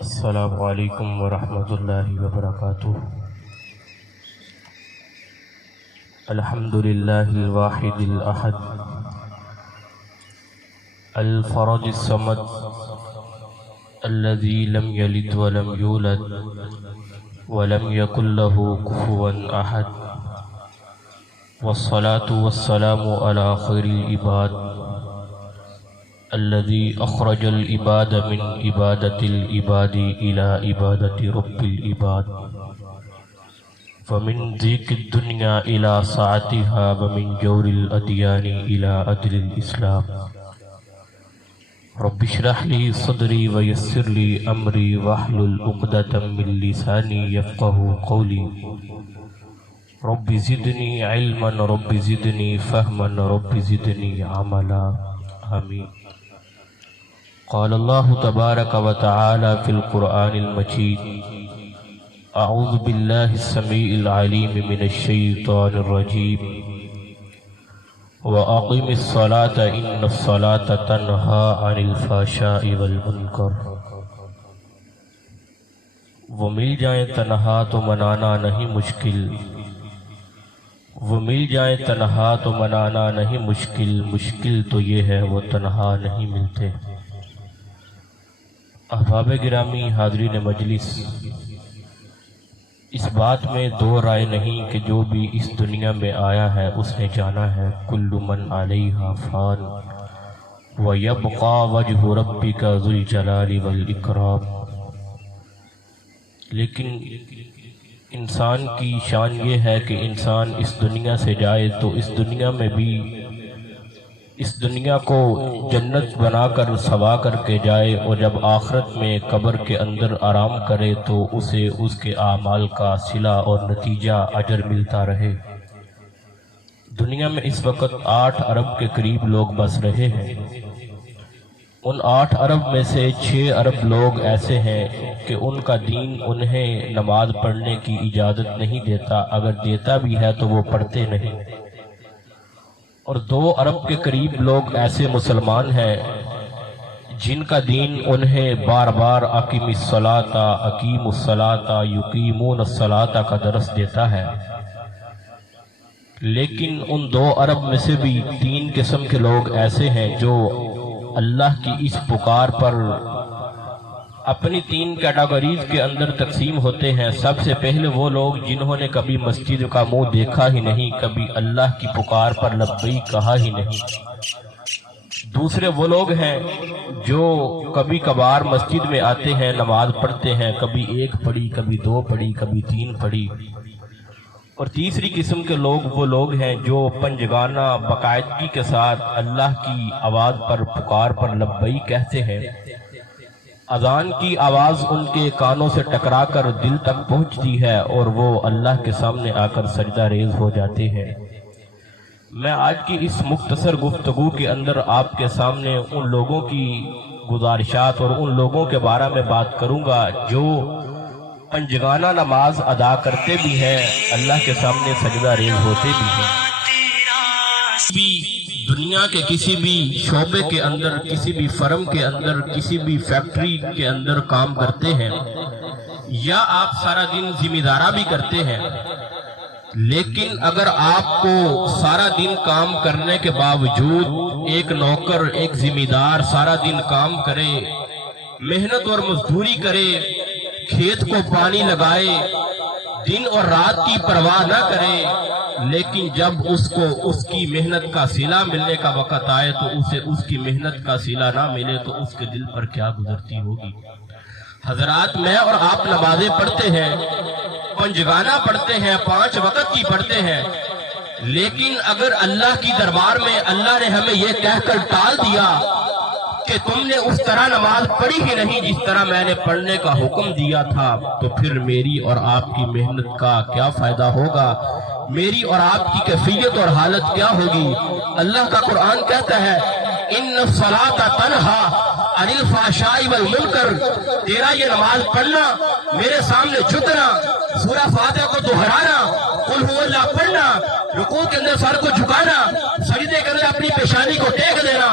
السلام علیکم ورحمۃ اللہ وبرکاتہ۔ الحمد للہ الواحد الاحد الفرد الصمد الذي لم يلد ولم يولد ولم يكن له كفوا احد، والصلاة والسلام على خير العباد الذي أخرج العباد من عبادة العباد إلى عبادة رب العباد، ومن ضيق الدنيا إلى سعتها، ومن جور الأديان إلى عدل الإسلام۔ رب اشرح لي صدري ويسر لي أمري واحلل عقدة من لساني يفقهوا قولي۔ رب زدني علما، رب زدني فهما، رب زدني عملا، آمين۔ قال الله تبارك وتعالى في القرآن المجيد: أعوذ بالله السميع العليم من الشيطان الرجيم، وأقم الصلاة إن الصلاة تنهى عن الفحشاء والمنكر۔ وہ مل جائیں تنہا تو منانا نہیں مشکل، وہ مل جائیں تنہا تو منانا نہیں مشکل، مشکل تو یہ ہے وہ تنہا نہیں ملتے۔ احباب گرامی، حاضرین مجلس، اس بات میں دو رائے نہیں کہ جو بھی اس دنیا میں آیا ہے اس نے جانا ہے۔ کل من علیہا فان ویبقى وجہ ربک ذو الجلال والاکرام۔ لیکن انسان کی شان یہ ہے کہ انسان اس دنیا سے جائے تو اس دنیا میں بھی اس دنیا کو جنت بنا کر سوا کر کے جائے، اور جب آخرت میں قبر کے اندر آرام کرے تو اسے اس کے اعمال کا صلہ اور نتیجہ اجر ملتا رہے۔ دنیا میں اس وقت 8 ارب کے قریب لوگ بس رہے ہیں۔ ان 8 ارب میں سے 6 ارب لوگ ایسے ہیں کہ ان کا دین انہیں نماز پڑھنے کی اجازت نہیں دیتا، اگر دیتا بھی ہے تو وہ پڑھتے نہیں۔ اور 2 ارب کے قریب لوگ ایسے مسلمان ہیں جن کا دین انہیں بار بار اقیم الصلاۃ اقیم الصلاۃ یقیمون الصلاۃ کا درس دیتا ہے۔ لیکن ان 2 ارب میں سے بھی 3 قسم کے لوگ ایسے ہیں جو اللہ کی اس پکار پر اپنی 3 کیٹاگریز کے اندر تقسیم ہوتے ہیں۔ سب سے پہلے وہ لوگ جنہوں نے کبھی مسجد کا منہ دیکھا ہی نہیں، کبھی اللہ کی پکار پر لبیک کہا ہی نہیں۔ دوسرے وہ لوگ ہیں جو کبھی کبھار مسجد میں آتے ہیں، نماز پڑھتے ہیں، کبھی 1 پڑھی، کبھی 2 پڑھی، کبھی 3 پڑھی۔ اور تیسری قسم کے لوگ وہ لوگ ہیں جو پنجگانہ باقاعدگی کے ساتھ اللہ کی آواز پر پکار پر لبیک کہتے ہیں۔ اذان کی آواز ان کے کانوں سے ٹکرا کر دل تک پہنچتی ہے اور وہ اللہ کے سامنے آ کر سجدہ ریز ہو جاتے ہیں۔ میں آج کی اس مختصر گفتگو کے اندر آپ کے سامنے ان لوگوں کی گزارشات اور ان لوگوں کے بارے میں بات کروں گا جو پنجگانہ نماز ادا کرتے بھی ہیں، اللہ کے سامنے سجدہ ریز ہوتے بھی ہیں۔ دنیا کے کسی بھی شعبے کے اندر، کسی بھی فرم کے اندر، کسی بھی فیکٹری کے اندر کام کرتے ہیں، یا آپ سارا دن ذمہ دارہ بھی کرتے ہیں، لیکن اگر آپ کو سارا دن کام کرنے کے باوجود ایک نوکر، ایک ذمہ دار سارا دن کام کرے، محنت اور مزدوری کرے، کھیت کو پانی لگائے، دن اور رات کی پرواہ نہ کرے، لیکن جب اس کو اس کی محنت کا صلہ ملنے کا وقت آئے تو اسے اس کی محنت کا صلہ نہ ملے تو اس کے دل پر کیا گزرتی ہوگی۔ حضرات، میں اور آپ نمازیں پڑھتے ہیں، پنجگانہ پڑھتے ہیں، 5 وقت کی پڑھتے ہیں، لیکن اگر اللہ کی دربار میں اللہ نے ہمیں یہ کہہ کر ٹال دیا کہ تم نے اس طرح نماز پڑھی ہی نہیں جس طرح میں نے پڑھنے کا حکم دیا تھا، تو پھر میری اور آپ کی محنت کا کیا فائدہ ہوگا؟ میری اور آپ کی کیفیت اور حالت کیا ہوگی؟ اللہ کا قرآن کہتا ہے ان الصلاۃ تنہا عن الفحشاء والمنکر، تیرا یہ نماز پڑھنا، میرے سامنے جھکنا، سورہ فاتحہ کو دہرانا، قل هو اللہ پڑھنا، رکوع کے اندر سر کو جھکانا، سجدے کے اندر اپنی پیشانی کو ٹیک دینا،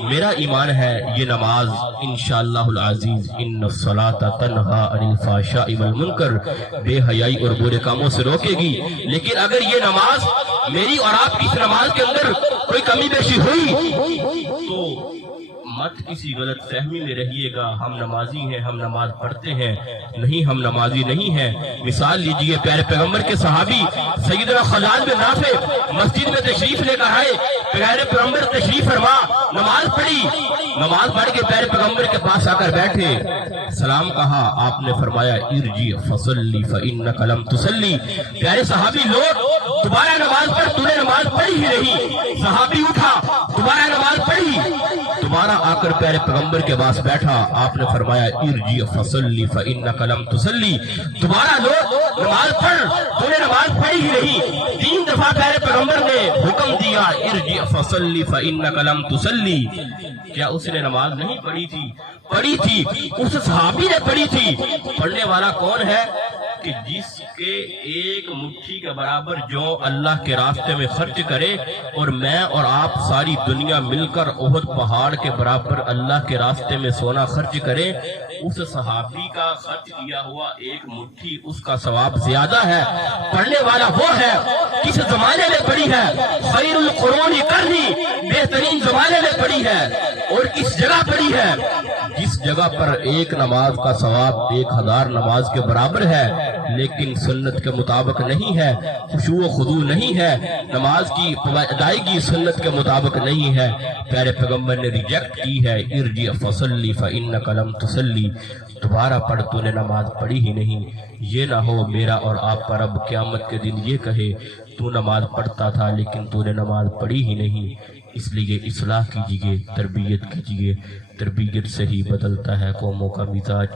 میرا ایمان ہے یہ نماز انشاءاللہ العزیز ان الصلاۃ تنہا عن الفحشاء والمنکر بے حیائی اور برے کاموں سے روکے گی. لیکن اگر یہ نماز میری اور آپ کی اس نماز کے اندر کوئی کمی بیشی ہوئی تو مت کسی غلط فہمی میں رہیے گا ہم نمازی ہیں، ہم نماز پڑھتے ہیں. نہیں، ہم نمازی نہیں ہیں. مثال لیجئے پیارے پیغمبر کے صحابی سیدنا خلاد بن نافع مسجد میں تشریف لے کر آئے. پیارے پیغمبر تشریف فرما، نماز پڑھی، نماز پڑھ کے پیارے پیغمبر کے پاس آ کر بیٹھے، سلام کہا. آپ نے فرمایا ارجع فصلی فانک لم تصلی. پیارے صحابی لوٹ، دوبارہ نماز پڑھ، تو نے نماز پڑھی ہی نہیں. صحابی اٹھا، دوبارہ نماز پڑھی، دوبارہ آ کر پیارے پیغمبر کے پاس بیٹھا. آپ نے فرمایا ارجع فصلی فانک لم تصلی. دوبارہ لوٹ، نماز پڑھ، تو نے نماز پڑھی ہی نہیں. 3 دفعہ پیارے پیغمبر نے حکم دیا ارجع فصلی فانک لم تصلی. کیا اس نے نماز نہیں پڑھی تھی؟ پڑھی تھی. اس صحابی نے پڑھی تھی. پڑھنے والا کون ہے؟ کہ جس کے ایک مٹھی کے برابر جو اللہ کے راستے میں خرچ کرے، اور میں اور آپ ساری دنیا مل کر احد پہاڑ کے برابر اللہ کے راستے میں سونا خرچ کرے، اس صحابی کا خرچ کیا ہوا ایک مٹھی اس کا ثواب زیادہ ہے. پڑھنے والا وہ ہے کس زمانے میں پڑھی ہے؟ خیر القرون قرنی، بہترین زمانے میں پڑھی ہے. اور کس جگہ پڑھی ہے؟ جس جگہ پر ایک نماز کا ثواب 1000 نماز کے برابر ہے، لیکن سنت کے مطابق نہیں ہے، خشوع و خضوع نہیں ہے، نماز کی ادائیگی سنت کے مطابق نہیں ہے. پیارے پیغمبر نے ریجیکٹ کی ہے ارجع فصلی فانک لم تصلی. دوبارہ پڑھ، تو نے نماز پڑھی ہی نہیں. یہ نہ ہو میرا اور آپ پر رب قیامت کے دن یہ کہے تو نماز پڑھتا تھا لیکن تو نے نماز پڑھی ہی نہیں. اس لیے اصلاح کیجئے، تربیت کیجئے. تربیت سے ہی بدلتا ہے قوموں کا مزاج،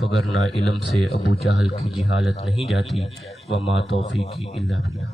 وگرنہ علم سے ابو جہل کی جہالت نہیں جاتی. وما توفیقی الا باللہ.